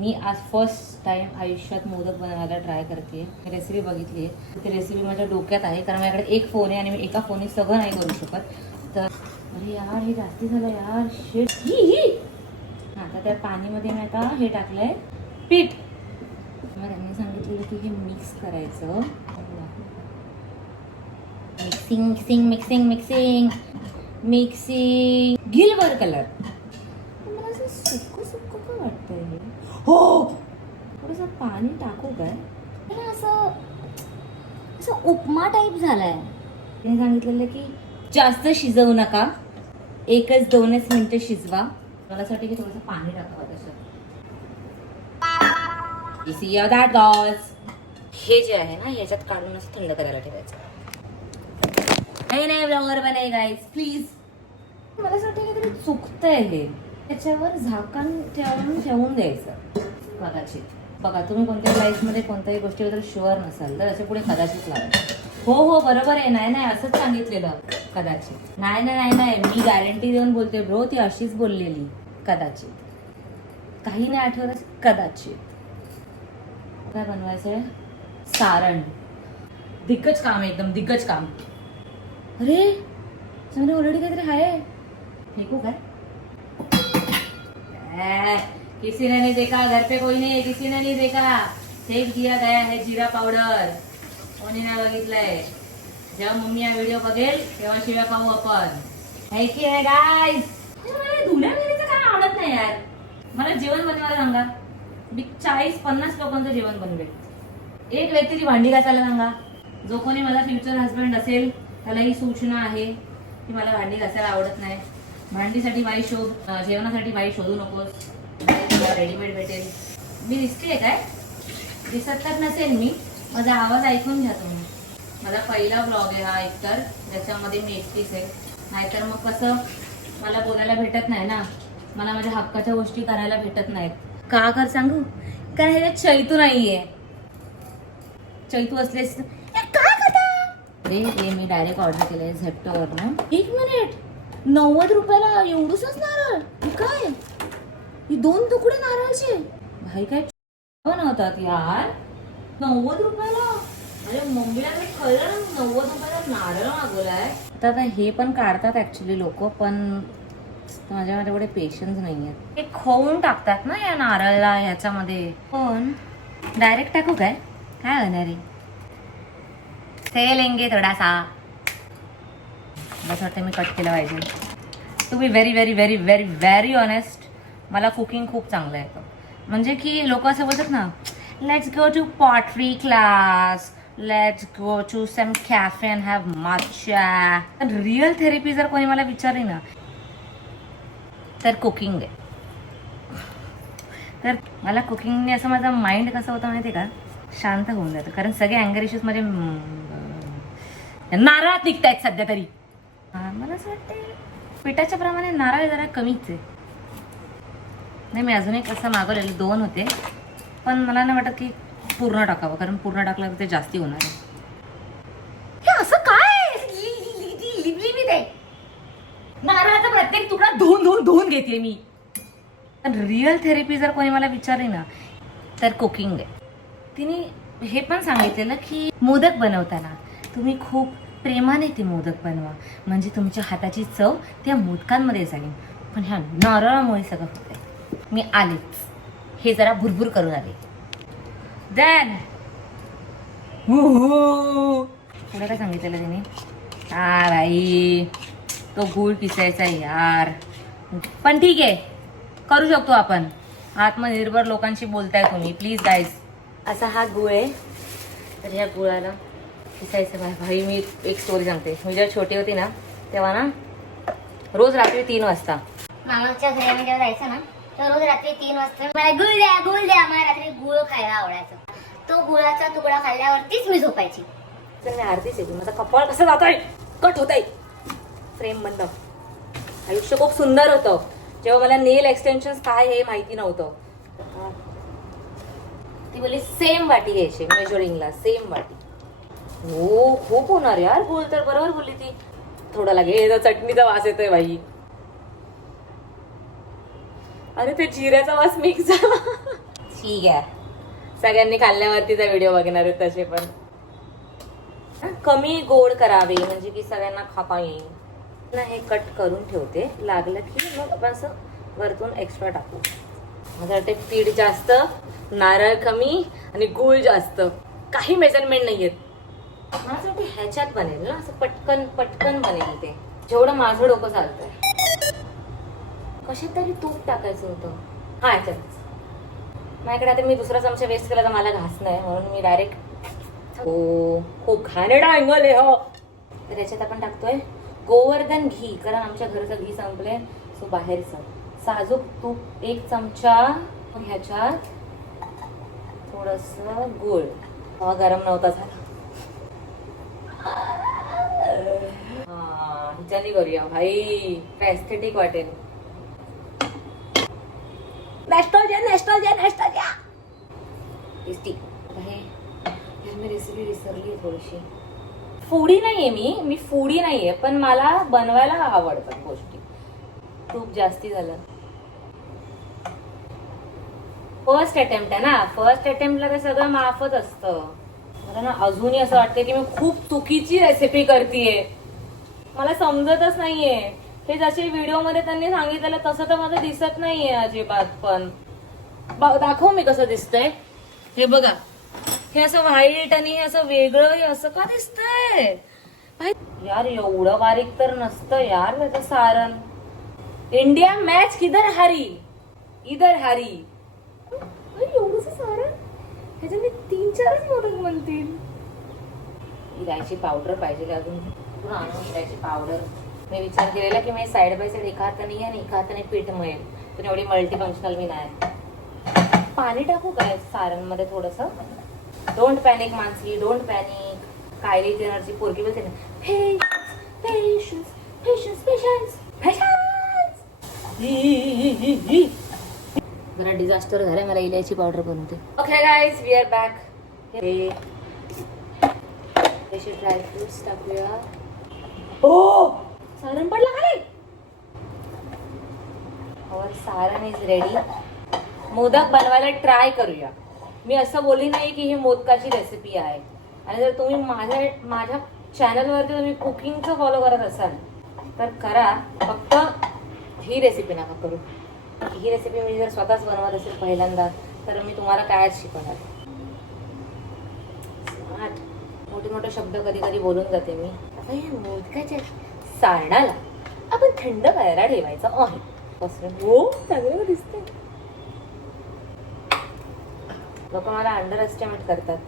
मी आज first time आयुष्यात मोदक बनवायला ट्राय करते. रेसिपी बघितली आहे, ती रेसिपी माझ्या डोक्यात आहे कारण माझ्याकडे एक फोन आहे आणि मी एका फोनने सगळं नाही करू शकत. तर अरे यार हे जास्ती झालं यार, शिट. हां, तर त्या पाणीमध्ये मी आता हे टाकलंय पीठ. मग त्यांनी सांगितलेलं की हे मिक्स करायचं. Mixing mixing mixing mixing mixing गिलवर कलर. मला असं सुक्क सुक्क का वाटतंय हे. हो, थोडंसं पाणी टाकू काय? असं असं उपमा टाईप झालाय. त्यांनी सांगितलेलं की जास्त शिजवू नका, 1-2 मिनिटं शिजवा. मला असं वाटतं की थोडंसं पाणी टाकावं तसं. That galls. हे जे आहे ना ह्याच्यात काढून असं थंड करायला ठेवायचं. नाही ब्लॉगर बनाय गाईज प्लीज. मला असं वाटतं काहीतरी चुकतंय हे. त्याच्यावर झाकण ठेवून द्यायचं कदाचित. बघा, तुम्ही कोणत्या लाईफमध्ये कोणत्याही गोष्टीबद्दल शुअर नसाल तर असे पुढे कदाचित लावा. हो बरोबर आहे. नाही असंच सांगितलेलं कदाचित. नाही मी गॅरंटी देऊन बोलते ब्रो, ती अशीच बोललेली कदाचित. काही नाही आठवत कदाचित. काय बनवायचंय? सारण. दिग्गज काम आहे, एकदम दिग्गज काम. अरे समजा ऑलरेडी काहीतरी आहे. फेकू काय? किसी ने नहीं देखा, घर पे कोई नहीं है, किसी ने नहीं देखा. फेक दिया गया है जीरा पावडर. कोणी नाही बघितलंय. जेव्हा मम्मी हा व्हिडिओ बघेल तेव्हा शिव्या पाहू आपण. है की आहे गाईज? मला धुण्या विहिरीचं काय आवडत नाही यार. मला जेवण बनवायला सांगा, मी 40-50 लोकांचं जेवण बनवेल. एक व्यक्तीची भांडी घासायला सांगा. जो कोणी माझा फ्युचर हस्बंड असेल त्याला ही सूचना आहे की मला भांडी घासायला आवडत नाही. भांडीसाठी बाई शोध, जेवणासाठी बाई शोधू नकोस. रेडीमेड भेटेल. मी दिसते काय? दिसत तर नसेल मी. माझा आवाज ऐकून घ्या तुम्ही. माझा पहिला ब्लॉग आहे हा एकतर, ज्याच्यामध्ये मी एकटीच आहे. नाहीतर मग कसं मला बोलायला भेटत नाही ना, मला माझ्या हक्काच्या गोष्टी करायला भेटत नाहीत. का कर सांगू? कारण ह्याच्यात चैतू नाहीये. चैतू असलेस काय खाता? हे मी डायरेक्ट ऑर्डर केलंय झेप्टोवरनं. 1 मिनिट, 90 रुपयाला एवढूसच नारळ. हे काय? ही 2 तुकडे नारळाचे. भाई काय बनवतात यार 90 रुपयाला. अरे मम्मीला कळलं 90 रुपयाला नारळ मागवलाय. आता हे पण काढतात ऍक्च्युली लोक, पण माझ्याकडे एवढे पेशन्स नाहीये. हे खोवून टाकतात ना या नारळला ह्याच्यामध्ये. पण डायरेक्ट टाकू काय? काय होणार आहे? ते लेंगे थोडासा. बस वाटतं मी कट केलं पाहिजे. To be very very very very very honest, मला कुकिंग खूप चांगलं येतं. म्हणजे की लोक असं बोलतात ना, let's go to pottery class, let's go to some cafe and have matcha. Real therapy जर कोणी मला विचारली ना तर कुकिंग आहे. तर मला कुकिंगने असं माझं माइंड कसं होतं माहिती आहे का, शांत होऊन जातं. कारण सगळे अँगर इश्यूज माझे नारळात निघतायत सध्या तरी. मला असं वाटतं पिठाच्या प्रमाणे नारळ जरा कमीच आहे. नाही, मी अजून एक असं मागवलेलं 2 होते, पण मला नाही वाटत की पूर्ण टाकावं, कारण पूर्ण टाकलं तर ते जास्ती होणार आहे. हे असं काय नारळाचा प्रत्येक तुकडा धुवून घेते मी. रिअल थेरपी जर कोणी मला विचारली ना तर कुकिंग आहे. तिने हे पण सांगितलेलं की मोदक बनवताना तुम्ही खूप प्रेमाने ते मोदक बनवा, म्हणजे तुमच्या हाताची चव त्या मोदकांमध्ये जाईल. पण ह्या नारळामुळे सगळं होतंय. मी आलेच, हे जरा भुरभुर करून आले. देन पुढे काय सांगितलेलं तिने? हा भाई, तो गूळ पिसायचा यार. पण ठीक आहे, करू शकतो आपण. आत्मनिर्भर लोकांशी बोलताय तुम्ही, प्लीज गाईज. असा हा गूळ आहे. तर ह्या गुळाला पिसायचं. भाई मी एक स्टोरी सांगते. मी जेव्हा छोटी होती ना तेव्हा ना रोज रात्री 3 वाजता मामाच्या घरी आम्ही जेव्हा जायचं ना, तर रोज रात्री 3 वाजता मला गुळ द्या. मला रात्री गुळ खायला आवडायचं. तो गुळाचा तुकडा खाल्ल्यावरतीच मी झोपायची. तर मी आरतीच येते. माझा कपाळ कसं जात आहे, कट होत आहे. फ्रेम बंद. आयुष्य खूप सुंदर होतं जेव्हा मला नेल एक्सटेन्शन काय हे माहिती नव्हतं. ती बोलली सेम वाटी घ्यायची मेजरिंगला, सेम वाटी. हो खूप होणार यार बोल. तर बरोबर बोलली ती. थोडा लागेल, चटणीचा वास येतोय बाई. अरे ते जिऱ्याचा वास मिक्स झाला. ठीक आहे, सगळ्यांनी खाल्ल्यावरतीचा व्हिडिओ बघणार आहेत तसे पण. कमी गोड करावे म्हणजे की सगळ्यांना खाता येईल ना. हे कट करून ठेवते, लागलं की मग आपण असं वरतून एक्स्ट्रा टाकू. माझं वाटते पीठ जास्त, नारळ कमी आणि गूळ जास्त, काही मेजरमेंट नाहीयेत. माझं वाटतं ह्याच्यात बनेल ना, असं पटकन पटकन बनेल ते, जेवढं माझं डोकं चालतंय. कशात तरी तूप टाकायचं होतं. हा ह्याच्यात माझ्याकडे आता मी दुसरा चमचा वेस्ट केला तर मला घास नाही, म्हणून मी डायरेक्ट खूप घाणेरडा अँगल आहे हो. तर याच्यात आपण टाकतोय गोवर्धन घी, कारण आमच्या घरचं घी संपलंय, सो बाहेरचं साजूक तूप 1 चमचा. ह्याच्यात थोडस गुळ, हवा गरम नव्हता झाला. हा ह्याच्यानी करूया भाई, एस्थेटिक वाटेल. टेस्टी आहे. मी रेसिपी विसरली थोडीशी. फूडी नाहीये मी फूडी नाहीये, पण मला बनवायला आवडतात गोष्टी. तूप जास्ती झालं. फर्स्ट अटेम्प्ट आहे ना, फर्स्ट अटेम्प्टला ते सगळं माफच असतं. मला ना अजूनही असं वाटतं की मी खूप चुकीची रेसिपी करतेय, मला समजतच नाहीये. हे जसे व्हिडिओ मध्ये त्यांनी सांगितलेलं तसं तर माझं दिसत नाहीये अजिबात. पण दाखव मी कसं दिसतंय. हे बघा, हे असं व्हाईट आणि हे असं वेगळं, हे असं का दिसतंय यार? एवढं बारीक तर नसतं यार त्याचं सारण. इंडिया मॅच किधर हारी, इधर हारी. एवढंच सारण, ह्याच्याने 3-4च मोदक बनतील. इलायची पावडर पाहिजे अजून, इलायची पावडर. मी विचार केलेला की मी साईड बाय साईड एका हाताने आणि एका हाताने पीठ मिळेल, पण एवढी मल्टीफंक्शनल मी नाही. पाणी टाकू काय सारण मध्ये थोडस? Don't panic Mansi, don't panic. Kylie जेनरची पोरगी बोलते ना, पेशन्स पेशन्स पेशन्स पेशन्स. जरा डिझास्टर झालाय, मला इलायची पावडर बनवते. Okay guys, we are back. हे ड्रायफ्रुट्स टाकूया. ओ सारण पडलं खाली. और सारण इज रेडी. मोदक बनवायला ट्राय करूया. मी असं बोलली नाही की ही मोदकाची रेसिपी आहे. आणि जर तुम्ही माझ्या चॅनलवरती तुम्ही कुकिंगचं फॉलो करत असाल तर करा, फक्त ही रेसिपी नका करू. ही रेसिपी मी जर स्वतःच बनवत असेल पहिल्यांदा तर मी तुम्हाला कायच शिकवणार. मोठे मोठे शब्द कधी कधी बोलून जाते मी. आता या मोदकाच्या सारणाला आपण थंड करायला ठेवायचं आहे. हो चांगलं दिसतंय. लोक मला अंडर एस्टिमेट करतात,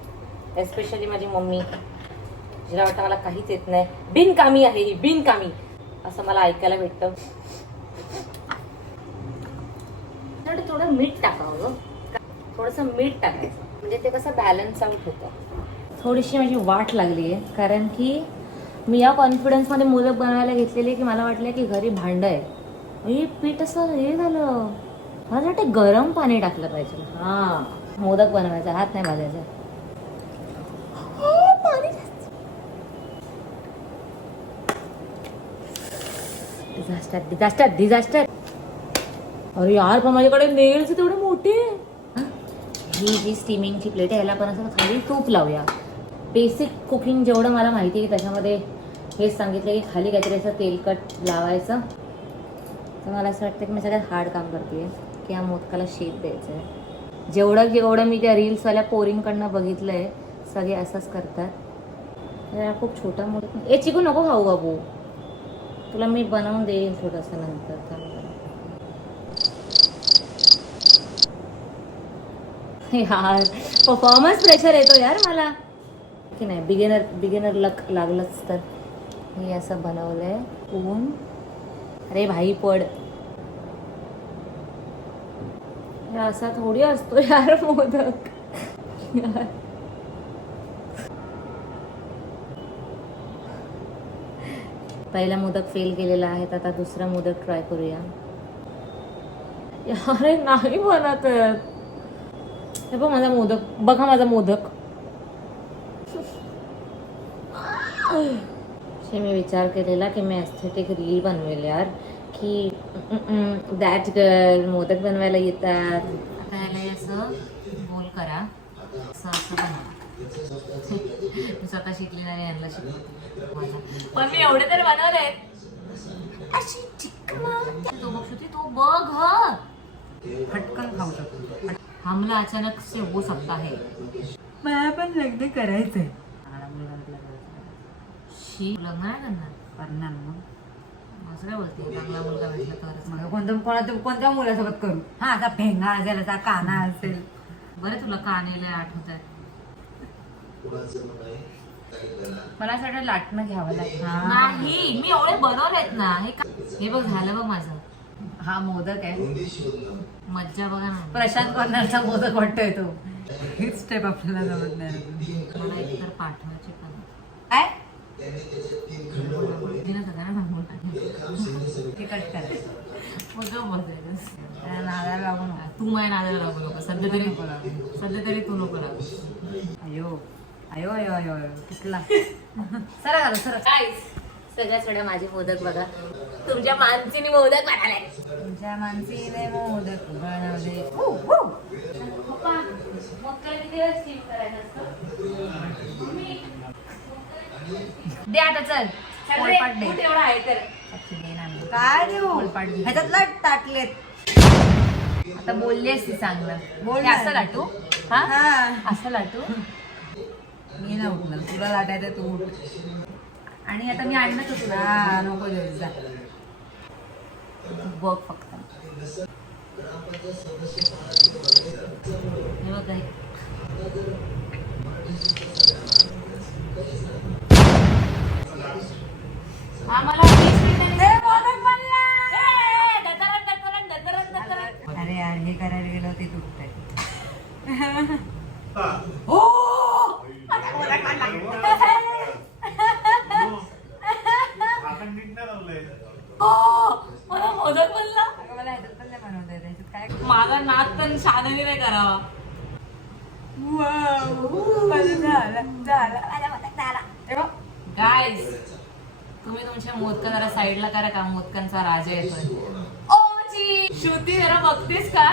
एस्पेशली माझी मम्मी, जिला वाटतं मला काहीच येत नाही, बिनकामी आहे ही, बिनकामी, असं मला ऐकायला भेटतं. थोडं मीठ टाकावं, थोडंसं मीठ टाकायचं म्हणजे ते कसं बॅलन्स आउट होतं. थोडीशी माझी वाट लागली आहे, कारण की मी या कॉन्फिडन्समध्ये मोदक बनवायला घेतलेले की मला वाटलं की घरी भांड आहे. हे पीठ असं हे झालं, मला वाटतं गरम पाणी टाकलं पाहिजे. हा मोदक बनवायचा, हात नाही भाजायचा. Disaster disaster disaster. अरे यार, पण माझ्याकडे नेल्स तेवढे मोठे. ही जी स्टीमिंगची प्लेट आहे याला पण असं खाली तूप लावूया. बेसिक कुकिंग जेवढं मला माहिती आहे की त्याच्यामध्ये हेच सांगितलं की खाली काहीतरी असं तेलकट लावायचं. तर मला असं वाटतं की मी सगळ्यात हार्ड काम करते की या मोदकाला शेप द्यायचं आहे. जेवढं मी त्या रील्सवाल्या पोरींकडनं बघितलं आहे, सगळे असंच करतात. याला खूप छोटा मोदक. ए चिकू नको खाऊ बाबू, तुला मी बनवून देईन थोडंसं नंतर. यार परफॉर्मन्स प्रेशर येतो यार मला की नाही. बिगिनर लक लागलंच तर. मी असं बनवलंय ऊन. अरे भाई पड, असा थोडी असतो यार मोदक. पहिला मोदक फेल केलेला आहे, आता दुसरा मोदक ट्राय करूया. अरे नाही बनत. हे बघ माझा मोदक, बघा माझा मोदक. मी विचार केलेला की मी एस्थेटिक रील बनवेल यार, की दॅट गर्ल मोदक बनवायला येतात. असं गोल करा, असं असं बनवा. मी स्वतः शिकली नाही, यांना शिकवते. पण मी एवढे तर बनवले. अशी चिकन तो बघ श्रुती, तो बघ ह पटकन खाऊ शकतो. हमला अचानक से हो सकता है. मला पण लग्न करायचंय. शी लग्न नाही करणार. करणार मग. असं काय बोलते, चांगला मुलगा भेटला तरच. मग कोणत्या मुलासोबत करू? हा असा फेंगा असेल, असा काना असेल. बरं तुला कानेला आठवत आहे. मला असं वाटतं लाटणं घ्यावं लागेल. नाही, मी एवढे बनवलेत ना. हे बघ झालं बघ माझं. हा मोदक आहे. मज्जा बघा ना. प्रशांत कॉर्नरचा मोदक वाटतोय तो. हीच स्टेप आपल्याला जमत नाही. मला एक तर पाठवायची पण काय दिलं होतं ना सांगून. ते कट करायचं. मग गप्प बसायचं. त्याला नादाला लागू नका. तू माझ्या नादाला लागू नको. सध्या तरी तू नको लागू. अयो अयो अयो अयो अयो कितला सरा घालू सरा. सगळ्यात सगळ्या माझे मोदक बघा. तुमच्या मानसीने मोदक बनवले. तुमच्या मानसीने मोदक बनवले. पप्पा मग काय किती वेळ स्टीम करायचं असतं? दे आता चल. पोळपाट दे. कुठे एवढा आहे तर काय देऊ? पोळपाट दे. ह्याच्यातला टाकलेत. आता बोललीस ती चांगलं. बोल हे ना. असं लाटू. हा हा. असं लाटू. मी नाही उठणार. तुला लाटायचं तू उठ. आणि आता मी आणलं तर तुला. हा नको देऊ जा. बघ फक्त. हे बघ हे. आम्हाला 20 मिनिटांनी अरे यार हे करायला गेलो ते तुटतंय. मला मोदक बनला. अगं मला ह्याच्यात पण नाही बनवता येत. ह्याच्यात काय माझा नाक पण शादाने नाही करावा. गाईज तुम्ही तुमच्या मोदका जरा साईडला करा का. मोदकांचा राजा येतोय. ओची श्रुती जरा बघतेस का.